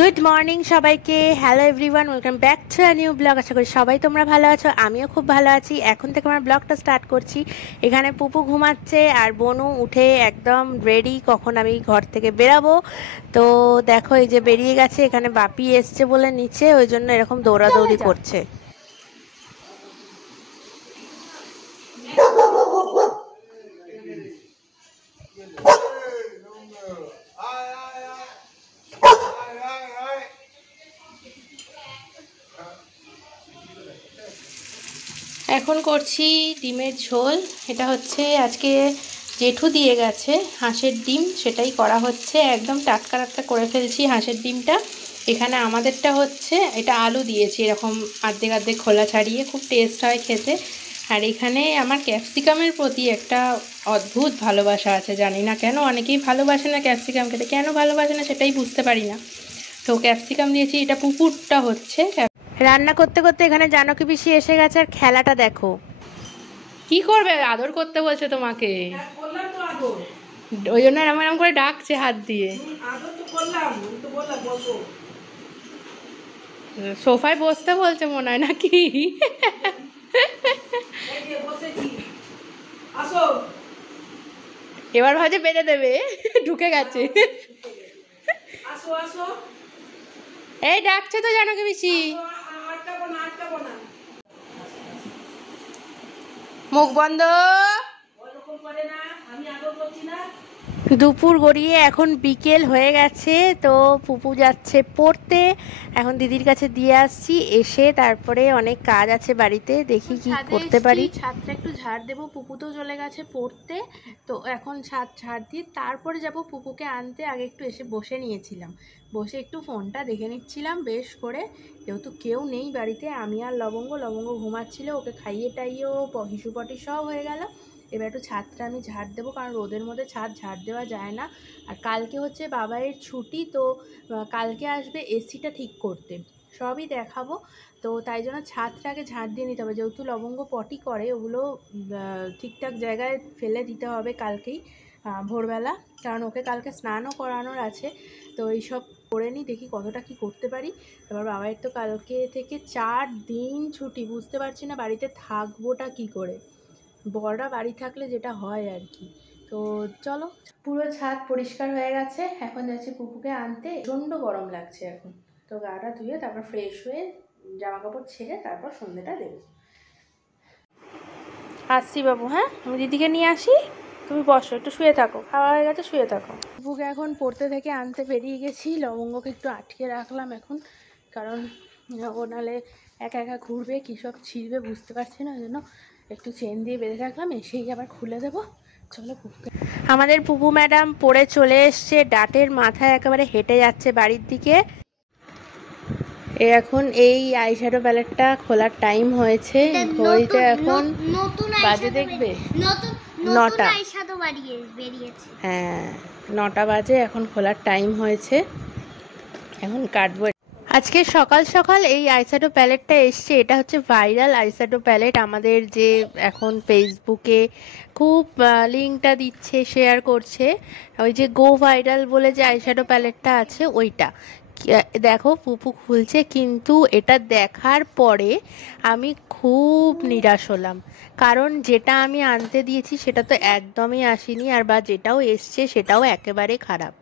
Good morning সবাইকে। Hello everyone, welcome back to a new blog. আশা করি সবাই তোমরা ভালো আছো, আমিও খুব ভালো আছি। এখন থেকে আমরা ব্লগটা স্টার্ট করছি। এখানে পুপু ঘুমাচ্ছে আর বনু উঠে একদম রেডি, কখন আমি ঘর থেকে বেরাবো। তো দেখো এই যে বেরিয়ে গেছে, এখানে বাপি এসছে বলে নিচে, ওই জন্য এরকম দৌড়াদৌড়ি করছে। এখন করছি ডিমের ঝোল। এটা হচ্ছে আজকে জেঠু দিয়ে গেছে হাঁসের ডিম, সেটাই করা হচ্ছে। একদম টাটকা টাটকা করে ফেলছি হাঁসের ডিমটা। এখানে আমাদেরটা হচ্ছে এটা আলু দিয়েছি এরকম আর্ধেক আর্ধেক খোলা ছাড়িয়ে, খুব টেস্ট হয় খেতে। আর এখানে আমার ক্যাপসিকামের প্রতি একটা অদ্ভুত ভালোবাসা আছে, জানি না কেন। অনেকেই ভালোবাসে না ক্যাপসিকাম খেতে, কেন ভালোবাসে না সেটাই বুঝতে পারি না। তো ক্যাপসিকাম দিয়েছি। এটা পুকুরটা হচ্ছে রান্না করতে করতে এখানে জানকী পিসি এসে গেছে। আর খেলাটা দেখো, কি করবে, আদর করতে বলছে তোমাকে, ওই জন্য এরম এরম করে ডাকছে হাত দিয়ে। সোফায় বসতে বলছে মনে হয় নাকি। এবার ভাজে বেঁধে দেবে, ঢুকে গেছে। এই ডাকছে তো জানকী পিসি, মুখ বন্ধ। দুপুর গড়িয়ে এখন বিকেল হয়ে গেছে। তো পুপু যাচ্ছে পড়তে, এখন দিদির কাছে দিয়ে আসছি। এসে তারপরে অনেক কাজ আছে বাড়িতে, দেখি কি করতে পারি। ছাদটা একটু ঝাড় দেবো, পুপু তো চলে গেছে পড়তে। তো এখন ছাদ ঝাড় দিয়ে তারপরে যাব পুপুকে আনতে। আগে একটু এসে বসে নিয়েছিলাম, বসে একটু ফোনটা দেখে নিচ্ছিলাম বেশ করে। যেহেতু কেউ নেই বাড়িতে, আমি আর লবঙ্গ ঘুমাচ্ছিল, ওকে খাইয়ে টাইয়েও হিসুপটি সব হয়ে গেল। এবার একটু ছাদটা আমি ঝাড় দেবো, কারণ রোদের মধ্যে ছাদ ঝাড় দেওয়া যায় না। আর কালকে হচ্ছে বাবাইয়ের ছুটি, তো কালকে আসবে এসিটা ঠিক করতে, সবই দেখাবো। তো তাই জন্য ছাদটাকে ঝাড় দিয়ে নিতে হবে, যেহেতু লবঙ্গ পটি করে, ওগুলো ঠিকঠাক জায়গায় ফেলে দিতে হবে কালকেই ভোরবেলা, কারণ ওকে কালকে স্নানও করানোর আছে। তো এইসব করে নিই, দেখি কতটা কি করতে পারি। এবার বাবাইয়ের তো কালকে থেকে 4 দিন ছুটি, বুঝতে পারছি না বাড়িতে থাকবোটা কি করে। বড়রা বাড়ি থাকলে যেটা হয় আর কি। তো চলো, পুরো ছাদ পরিষ্কার হয়ে গেছে, এখন যাচ্ছি পুপুকে আনতে। প্রচণ্ড গরম লাগছে এখন। তো গাটা ধুয়ে তারপর ফ্রেশ হয়ে জামা কাপড় ছেড়ে তারপর সন্ধ্যেটা দেবো। আসছি বাবু, হ্যাঁ আমি দিদিকে নিয়ে আসি, তুমি বসো, একটু শুয়ে থাকো, খাওয়া হয়ে গেছে, শুয়ে থাকো। পুপুকে এখন পড়তে থেকে আনতে বেরিয়ে গেছি। লবঙ্গকে একটু আটকে রাখলাম এখন, কারণ ও নাহলে একা একা ঘুরবে, কী সব ছিঁড়বে বুঝতে পারছি না, ওই জন্য একটু চেন দিয়ে বেঁধে রাখলাম, এসেই আবার খুলে দেবো। চলো পুপুকে। আমাদের পুপু ম্যাডাম পড়ে চলে এসছে, ডাটের মাথায় একেবারে হেঁটে যাচ্ছে বাড়ির দিকে। এখন এই আইশ্যাডো প্যালেটটা খোলার টাইম হয়েছে, ঘড়িতে এখন বাজে দেখবে 9টা। হ্যাঁ 9টা বাজে, এখন খোলার টাইম হয়েছে, এখন কাটবো। আজকে সকাল সকাল এই আইশ্যাডো প্যালেটটা এসছে। এটা হচ্ছে ভাইরাল আইশ্যাডো প্যালেট, আমাদের যে এখন ফেসবুকে খুব লিঙ্কটা দিচ্ছে, শেয়ার করছে। ওই যে গো ভাইরাল বলে যে আইশ্যাডো প্যালেটটা আছে ওইটা। দেখো পুপু খুলছে, কিন্তু এটা দেখার পরে আমি খুব নিরাশ হলাম, কারণ যেটা আমি আনতে দিয়েছি সেটা তো একদমই আসেনি, আর বা যেটাও এসছে সেটাও একেবারে খারাপ।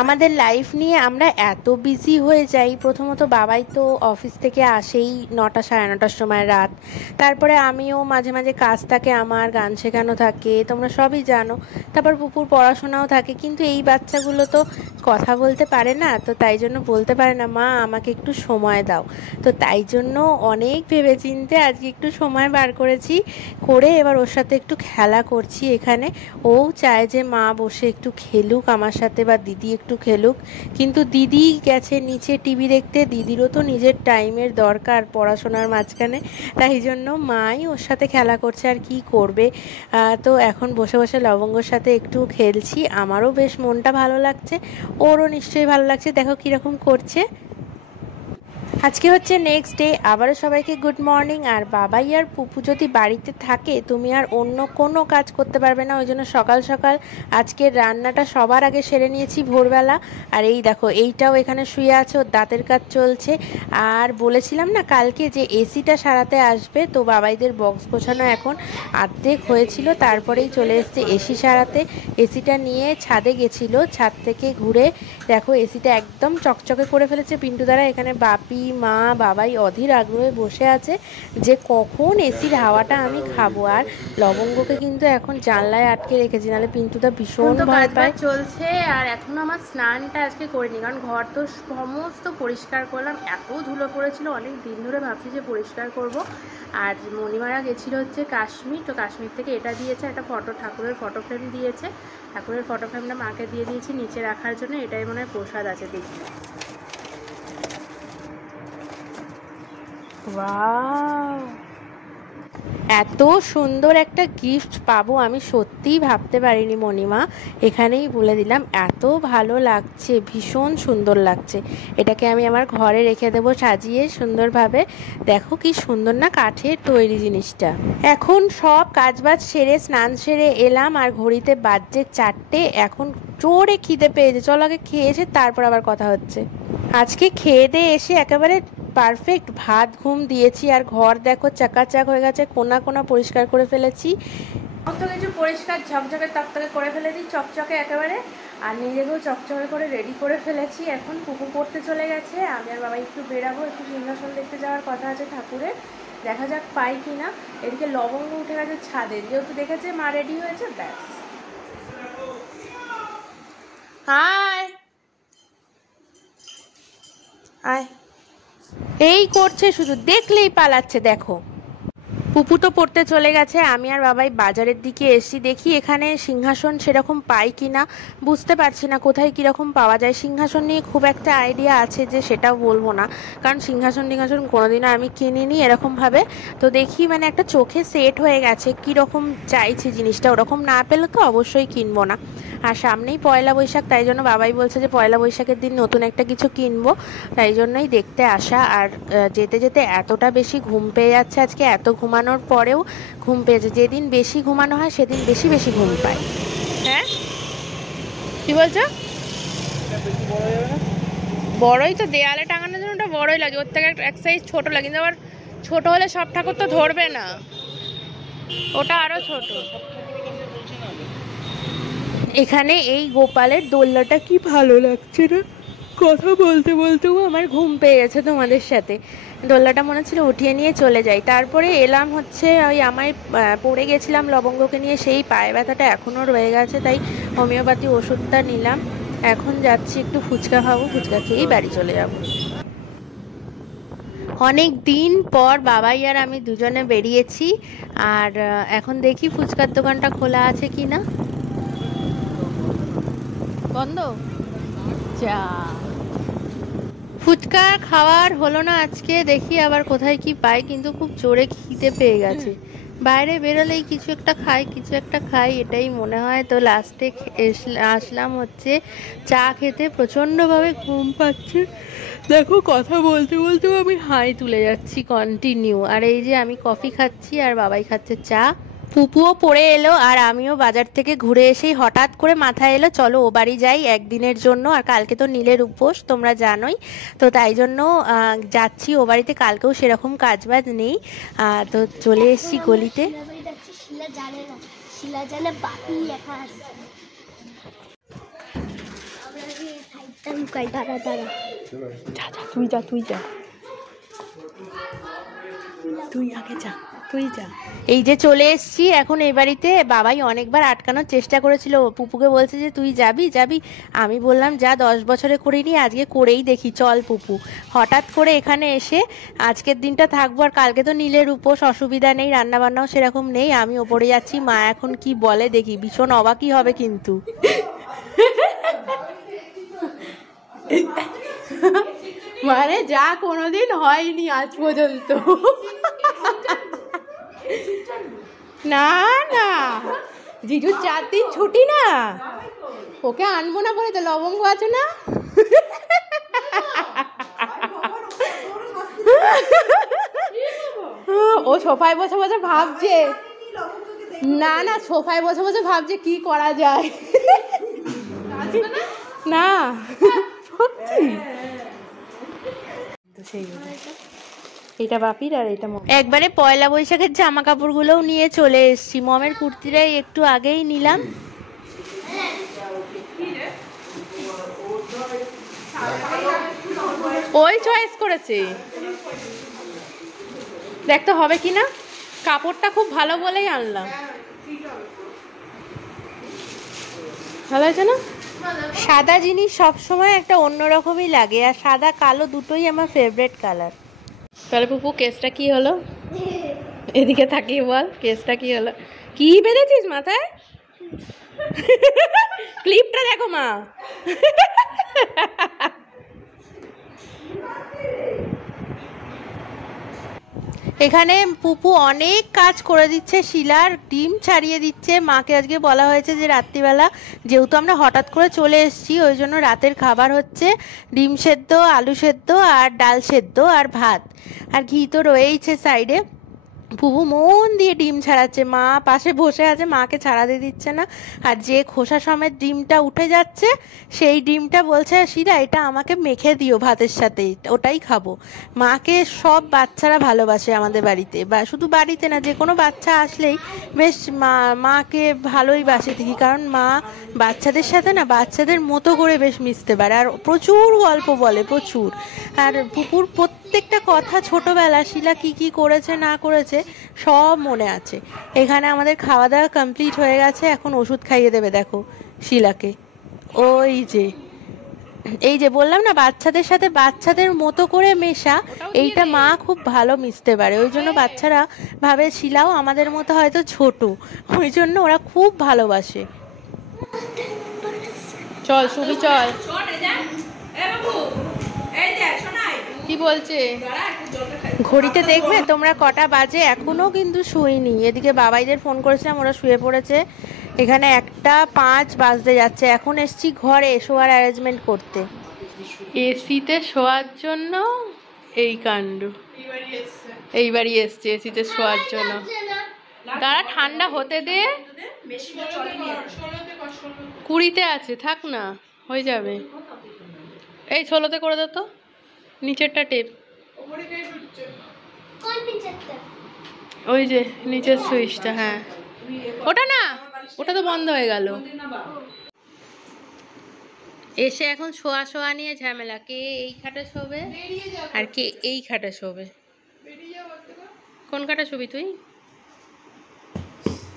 আমাদের লাইফ নিয়ে আমরা এত বিজি হয়ে যাই। প্রথমত বাবাই তো অফিস থেকে আসেই 9টা 9:30টার সময় রাত, তারপরে আমিও মাঝে মাঝে কাজ থাকে, আমার গান শেখানো থাকে, তোমরা সবই জানো। তারপর পুপুর পড়াশোনাও থাকে, কিন্তু এই বাচ্চাগুলো তো কথা বলতে পারে না, তো তাই জন্য বলতে পারে না মা আমাকে একটু সময় দাও। তো তাই জন্য অনেক ভেবেচিন্তে আজকে একটু সময় বার করেছি, করে এবার ওর সাথে একটু খেলা করছি এখানে। ও চায় যে মা বসে একটু খেলুক আমার সাথে, বা দিদি একটু খেলুক, কিন্তু দিদি গেছে নিচে টিভি দেখতে। দিদিরও তো নিজের টাইমের দরকার পড়াশোনার মাঝখানে, তাই জন্য মাই ওর সাথে খেলা করছে, আর কি করবে। তো এখন বসে বসে লবঙ্গর সাথে একটু খেলছি, আমারও বেশ মনটা ভালো লাগছে, ওরও নিশ্চয়ই ভালো লাগছে। দেখো কীরকম করছে। আজকে হচ্ছে নেক্সট ডে, আবারও সবাইকে গুড মর্নিং। আর বাবাই আর পুপু যদি বাড়িতে থাকে তুমি আর অন্য কোনো কাজ করতে পারবে না, ওই জন্য সকাল সকাল আজকের রান্নাটা সবার আগে সেরে নিয়েছি ভোরবেলা। আর এই দেখো এইটাও এখানে শুয়ে আছে, ওর দাঁতের কাজ চলছে। আর বলেছিলাম না কালকে যে এসিটা সারাতে আসবে, তো বাবাইদের বক্স গোছানো এখন অর্ধেক হয়েছিল, তারপরেই চলে এসছে এসি সারাতে। এসিটা নিয়ে ছাদে গেছিলো, ছাদ থেকে ঘুরে দেখো এসিটা একদম চকচকে করে ফেলেছে পিন্টু দ্বারা। এখানে বাপি, মা, বাবাই অধীর আগ্রহে বসে আছে যে কখন এসির হাওয়াটা আমি খাবো। আর লবঙ্গকে কিন্তু এখন জানলায় আটকে রেখেছি, নাহলে পিন্টুদা ভীষণ ভয় পায়। চলছে আর এখন আমার স্নানটা আজকে করিনি, কারণ ঘর তো সমস্ত পরিষ্কার করলাম, এত ধুলো পড়েছিল, অনেক দিন ধরে ভাবছি যে পরিষ্কার করব। আর মণিমারা গেছিলো হচ্ছে কাশ্মীর, তো কাশ্মীর থেকে এটা দিয়েছে, একটা ঠাকুরের ফটো ফ্রেম দিয়েছে। ঠাকুরের ফটো ফ্রেমটা মাকে দিয়ে দিয়েছি নিচে রাখার জন্য, এটাই মনে হয় প্রসাদ আছে, দেখি। ওয়াও, এত সুন্দর একটা গিফট পাবো আমি সত্যিই ভাবতে পারিনি মণিমা, এখানেই বলে দিলাম। এত ভালো লাগছে, ভীষণ সুন্দর লাগছে। এটাকে আমি আমার ঘরে রেখে দেবো সাজিয়ে সুন্দরভাবে। দেখো কি সুন্দর না কাঠের তৈরি জিনিসটা। এখন সব কাজবাজ সেরে স্নান সেরে এলাম, আর ঘড়িতে বাজছে 4টে। এখন জোরে খিদে পেয়েছে, চলো আগে খেয়ে এসে তারপর আবার কথা হচ্ছে। আজকে খেয়ে দিয়ে এসে একেবারে পারফেক্ট ভাত ঘুম দিয়েছি। আর ঘর দেখো চাকাচাক হয়ে গেছে, কোনা কোনা পরিষ্কার করে ফেলেছি, সমস্ত কিছু পরিষ্কার ঝকঝকে তকতকে করে ফেলেছি, চকচকে একেবারে। আর নিজেকেও চকচকে করে রেডি করে ফেলেছি। এখন পুপু পড়তে চলে গেছে, আমি আর বাবা একটু বেরাবো, একটু সিংহাসন দেখতে যাওয়ার কথা আছে ঠাকুরের, দেখা যাক পাই কিনা। এদিকে লবঙ্গ উঠে গেছে ছাদে, যেহেতু দেখেছে মা রেডি হয়েছে, ব্যাস। হাই, আয়, এই করছে শুধু, দেখলেই পালাচ্ছে। দেখো পুপু তো পড়তে চলে গেছে, আমি আর বাবাই বাজারের দিকে এসছি, দেখি এখানে সিংহাসন সেরকম পাই কি না, বুঝতে পারছি না কোথায় কীরকম পাওয়া যায়। সিংহাসন নিয়ে খুব একটা আইডিয়া আছে যে সেটাও বলবো না, কারণ সিংহাসন টিংহাসন কোনোদিনও আমি কিনিনি এরকমভাবে। তো দেখি মানে একটা চোখে সেট হয়ে গেছে কীরকম চাইছি জিনিসটা, ওরকম না পেলে তো অবশ্যই কিনবো না। আর সামনেই পয়লা বৈশাখ, তাই জন্য বাবাই বলছে যে পয়লা বৈশাখের দিন নতুন একটা কিছু কিনবো, তাই জন্যই দেখতে আসা। আর যেতে যেতে এতটা বেশি ঘুম পেয়ে যাচ্ছে আজকে, এত ঘুমানোর পরেও ঘুম পেয়েছে। যেদিন বেশি ঘুমানো হয় সেদিন বেশি বেশি ঘুম পায়। হ্যাঁ কি বলছো? বড়ই তো দেয়ালে টাঙানোর জন্য ওটা বড়ই লাগে, ওর থেকে এক সাইজ ছোট লাগে, কিন্তু আবার ছোট হলে সব ঠাকুর তো ধরবে না, ওটা আরো ছোট। এখানে এই গোপালের দোলনাটা কি ভালো লাগছে না, কথা বলতে বলতেও আমার ঘুম পেয়ে গেছে তোমাদের সাথে। দোলনাটা মনে ছিল উঠিয়ে নিয়ে চলে যাই। তারপরে এলাম হচ্ছে ওই আমায় পড়ে গেছিলাম লবঙ্গকে নিয়ে, সেই পায়ে ব্যথাটা এখনও রয়ে গেছে, তাই হোমিওপ্যাথি ওষুধটা নিলাম। এখন যাচ্ছি একটু ফুচকা খাবো, ফুচকা খেয়েই বাড়ি চলে যাব। অনেক দিন পর বাবাই আর আমি দুজনে বেরিয়েছি, আর এখন দেখি ফুচকার দোকানটা খোলা আছে কি না। বন্ধ? যা, ফুচকা খাওয়ার হলো না আজকে, দেখি আবার কোথায় কি পাই, কিন্তু খুব জোরে খিদে পেয়ে গেছে। বাইরে বেরোলেই কিছু একটা খাই এটাই মনে হয়। তো লাস্টে আসলাম হচ্ছে চা খেতে, প্রচণ্ডভাবে ঘুম পাচ্ছে। দেখো কথা বলতে বলতেও আমি হাই তুলে যাচ্ছি কন্টিনিউ। আর এই যে আমি কফি খাচ্ছি আর বাবাই খাচ্ছে চা। পুপুও পড়ে এলো, আর আমিও বাজার থেকে ঘুরে এসেই হঠাৎ করে মাথায় এলো চলো ও বাড়ি যাই একদিনের জন্য। আর কালকে তো নীলের উপোস তোমরা জানোই, তো তাই জন্য যাচ্ছি ও বাড়িতে। কালকেও সেরকম কাজবাজ নেই, তো চলে এসেছি গলিতে। তুই আগে যা, তুই যা। এই যে চলে এসছি এখন এই বাড়িতে। বাবাই অনেকবার আটকানোর চেষ্টা করেছিল, পুপুকে বলছে যে তুই যাবি যাবি, আমি বললাম যা 10 বছরে করিনি, আজকে করেই দেখি, চল পুপু। হঠাৎ করে এখানে এসে আজকের দিনটা থাকবো, আর কালকে তো নীলের উপোস, অসুবিধা নেই, রান্নাবান্নাও সেরকম নেই, আমি ওপরে যাচ্ছি। মা এখন কি বলে দেখি, ভীষণ অবাকই হবে কিন্তু। মানে যা কোনোদিন হয়নি আজ পর্যন্ত। না না, জিজুর 4 দিন ছুটি না, ওকে আনবো না বলে তো, লবঙ্গ আছে না। সোফায় বসে বসে ভাবছে, না না সোফায় বসে বসে ভাবছে কি করা যায়। না এটা বাপির আর এটা একবারে পয়লা বৈশাখের জামা কাপড়গুলোও নিয়ে চলে এসেছি। মমের কুর্তিটাই একটু আগেই নিলাম। ওই চয়েস করেছে, দেখতে হবে কিনা। কাপড়টা খুব ভালো বলেই আনলাম। ভালো হয়েছে না? সাদা জিনিস সবসময় একটা অন্যরকমই লাগে, আর সাদা কালো দুটোই আমার ফেভারিট কালার। তাহলে পুপু কেসটা কি হলো? এদিকে তাকিয়ে বল কেসটা কি হলো। কি বেঁধেছিস মাথায়? ক্লিপটা দেখো মা। এখানে পুপু অনেক কাজ করে দিচ্ছে, শিলার ডিম ছাড়িয়ে দিচ্ছে। মাকে আজকে বলা হয়েছে যে রাত্রিবেলা যেহেতু আমরা হঠাৎ করে চলে এসেছি, ওই জন্য রাতের খাবার হচ্ছে ডিম সেদ্ধ, আলু সেদ্ধ আর ডাল সেদ্ধ আর ভাত, আর ঘি তো রয়েইছে সাইডে। পুপু মন দিয়ে ডিম ছাড়াচ্ছে, মা পাশে বসে আছে, মাকে ছাড়াতে দিচ্ছে না। আর যে খোসা সমেত ডিমটা উঠে যাচ্ছে সেই ডিমটা বলছে শিরা এটা আমাকে মেখে দিও ভাতের সাথে, ওটাই খাবো। মাকে সব বাচ্চারা ভালোবাসে আমাদের বাড়িতে, বা শুধু বাড়িতে না, যে কোনো বাচ্চা আসলেই বেশ মাকে ভালোই বাসে দেখি, কারণ মা বাচ্চাদের সাথে না বাচ্চাদের মতো করে বেশ মিশতে পারে, আর প্রচুর গল্প বলে, প্রচুর। আর পুপুর প্রত্যেকটা কথা ছোটোবেলা শিলা কি কি করেছে না করেছে সব মনে আছে। এখানে আমাদের খাওয়া দাওয়া কমপ্লিট হয়ে গেছে, এখন ওষুধ খাইয়ে দেবে দেখো শিলাকে। এই যে বললাম না বাচ্চাদের সাথে বাচ্চাদের মতো করে মেশা, এইটা মা খুব ভালো মিশতে পারে, ওই জন্য বাচ্চারা ভাবে শিলাও আমাদের মতো হয়তো ছোট, ওই জন্য ওরা খুব ভালোবাসে। চল সুবি চল। কি বলছে ঘড়িতে দেখবে তোমরা কটা বাজে, এখনো কিন্তু শুইনি। এদিকে বাবাইদের ফোন করেছিলাম, ওরা শুয়ে পড়েছে। এখানে 1:05 বাজতে যাচ্ছে। এখন এসছি ঘরে শোয়ার অ্যারেঞ্জমেন্ট করতে, এসিতে শোয়ার জন্য। এই কাণ্ড, এইবারই এসছে এসিতে শোয়ার জন্য। তারা ঠান্ডা হতে দে, 20-তে আছে, থাক না, হয়ে যাবে। এই 16-তে করে দে তো, নিচেরটা টেপ। ওই যে নিচের সুইচটা, হ্যাঁ ওটা না, ওটা তো বন্ধ হয়ে গেল। এসে এখন শোয়া শোয়া নিয়ে ঝামেলা, কে এই খাটে শোবে আর কে এই খাটে শোবে। কোন খাটে শুবি তুই?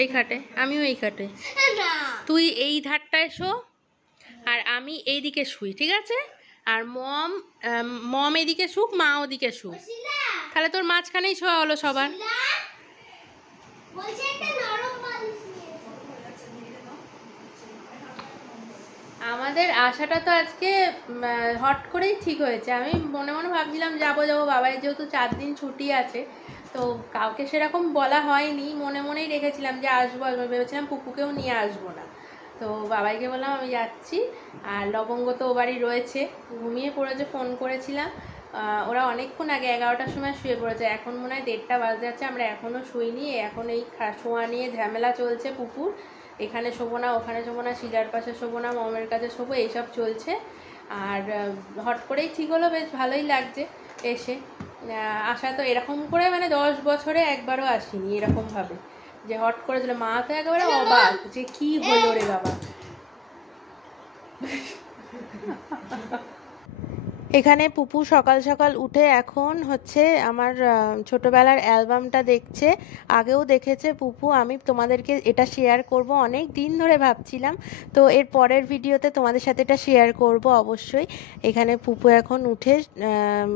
এই খাটে, আমিও এই খাটে। তুই এই ধারটায় শো আর আমি এই দিকে শুই, ঠিক আছে? আর মম এদিকে শুক, মা ওদিকে শুক, তাহলে তোর মাঝখানেই শোয়া হলো সবার। আমাদের আশাটা তো আজকে হট করেই ঠিক হয়েছে। আমি মনে মনে ভাবছিলাম যাবো বাবাইয়ের যেহেতু 4 দিন ছুটি আছে, তো কাউকে সেরকম বলা হয়নি, মনে মনেই রেখেছিলাম যে আসবো, ভেবেছিলাম পুপুকেও নিয়ে আসবো না। তো বাবাইকে বললাম আমি যাচ্ছি, আর লবঙ্গ তো ও বাড়ি রয়েছে, ঘুমিয়ে পড়েছে, ফোন করেছিলাম। ওরা অনেকক্ষণ আগে 11টার সময় শুয়ে পড়েছে, এখন মনে হয় 1:30 বাজে যাচ্ছে, আমরা এখনও শুইনি। এখন এই শোয়া নিয়ে ঝামেলা চলছে পুপুর, এখানে শোবো না ওখানে শোবো না, শিলার পাশে শোবো না, মমের কাছে শোবো, এইসব চলছে। আর হট করেই ঠিক হলো, বেশ ভালোই লাগছে এসে। আসা তো এরকম করে মানে 10 বছরে একবারও আসিনি এরকমভাবে, যে হট করে দিল। মা তো একেবারে অবাক যে কি হলো রে বাবা। এখানে পুপু সকাল সকাল উঠে এখন হচ্ছে আমার ছোটোবেলার অ্যালবামটা দেখছে। আগেও দেখেছে পুপু, আমি তোমাদেরকে এটা শেয়ার করব, অনেক দিন ধরে ভাবছিলাম, তো এর পরের ভিডিওতে তোমাদের সাথে এটা শেয়ার করব অবশ্যই। এখানে পুপু এখন উঠে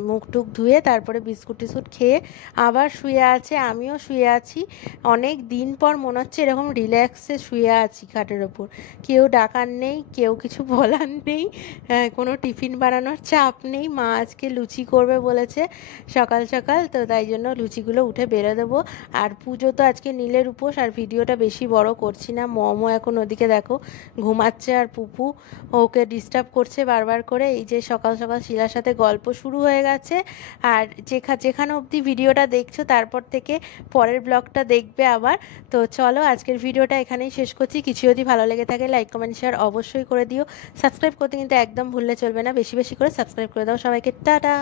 মুখ টুক ধুয়ে তারপরে বিস্কুট টিস্কুট খেয়ে আবার শুয়ে আছে, আমিও শুয়ে আছি। অনেক দিন পর মনে হচ্ছে এরকম রিল্যাক্সে শুয়ে আছি খাটের ওপর, কেউ ডাকার নেই, কেউ কিছু বলার নেই, কোনো টিফিন বানানোর চাপ নেই, মা আজকে লুচি করবে বলেছে সকাল সকাল, তো তাই জন্য লুচিগুলো উঠে বেড়ে দেবো। আর পুজো তো আজকে নীলের উপোস, আর ভিডিওটা বেশি বড় করছি না। মমও এখন ওদিকে দেখো ঘুমাচ্ছে, আর পুপু ওকে ডিস্টার্ব করছে বারবার করে। এই যে সকাল সকাল শিলার সাথে গল্প শুরু হয়ে গেছে। আর যেখানে অবধি ভিডিওটা দেখছো তারপর থেকে পরের ব্লগটা দেখবে আবার। তো চলো আজকের ভিডিওটা এখানেই শেষ করছি। কিছু যদি ভালো লেগে থাকে লাইক কমেন্ট শেয়ার অবশ্যই করে দিও। সাবস্ক্রাইব করতে কিন্তু একদম ভুললে চলবে না, বেশি বেশি করে সাবস্ক্রাইব করে দাও। সবাইকে টাটা।